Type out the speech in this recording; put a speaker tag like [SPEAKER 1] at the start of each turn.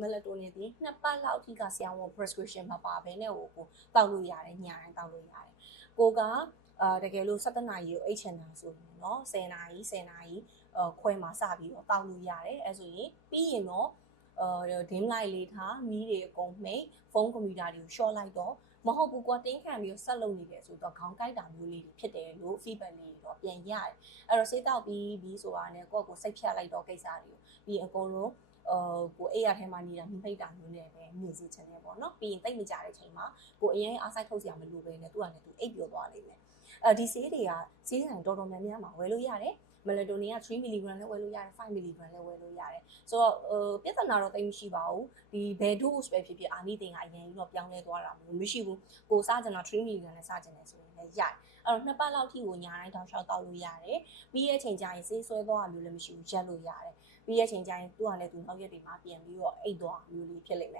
[SPEAKER 1] melatonin ဒီနှစ်ပတ်လောက်အထိကဆရာဝန် prescription မပါဘဲနဲ့ဟိုကိုတောက်လို့ရတယ်ညတိုင်းတောက်လို့ရတယ်ကိုကအာတကယ်လို့17နာရီကိုအိတ်ချင်တာဆိုရင်เนาะ10နာရီ10နာရီအခွဲမှာစပြီးတော့တောက်လို့ရတယ်အဲဆိုရင်ပြီးရင်တော့အာ dim light လေးထားမီးတွေအကုန်မှိတ်ဖုန်းကွန်ပျူတာတွေကို short လိုက်တော့မဟုတ်ဘူးကွာတင်းခံပြီးဆက်လုပ်နေတယ်ဆိုတော့ခေါင်းကိုက်တာမျိုးလေးတွေဖြစ်တယ်လို့ feedback လေးတွေတော့ပြန်ရတယ်အဲ့တော့ဆေးတောက်ပြီးပြီးဆိုတာနဲ့ကိုယ့်ကိုစိတ်ဖြတ်လိုက်တော့ကိစ္စတွေကိုပြီးအကုန်လုံး အာကိုအိယာထဲမှာနေတာမိမိတ်တာမျိုးနဲ့ပဲမြင်စီချင်တယ်ပေါ့နော်ပြီးရင်တိတ်မကြတဲ့အချိန်မှာကိုအရင်အားဆိုင်ထုတ်စရာမလိုပဲနဲ့သူကလည်းသူအိပ်ပျော်သွားလိမ့်မယ်အဲဒီဆေးတွေကဆေးဆိုင်တော်တော်များများမှာဝယ်လို့ရတယ် မက်လတိုနင်က3 mg လည်းဝယ်လို့ရတယ်5 mg လည်းဝယ်လို့ရတယ်ဆိုတော့ဟိုပြဿနာတော့တိတ်မရှိပါဘူးဒီဘယ် dose ပဲဖြစ်ဖြစ်အာနိသင်ကအရင်ကြီးတော့ပြောင်းလဲသွားတာမျိုးမရှိဘူးကိုစားကြတာ3 mg နဲ့စားကြတယ်ဆိုရင်လည်းရတယ်အဲ့တော့နှစ်ပတ်လောက်ထိကိုညာတိုင်းတောင်လျှောက်တောက်လို့ရတယ်ပြီးရဲ့ချိန်ကျရင်ဆေးဆွဲသွားတာမျိုးလည်းမရှိဘူးရက်လို့ရတယ်ပြီးရဲ့ချိန်ကျရင်သူ့ဟာလည်းသူနောက်ရက်တွေမှာပြန်ပြီးတော့အိတ်
[SPEAKER 2] သွားမျိုးလေးဖြစ်လိမ့်မယ်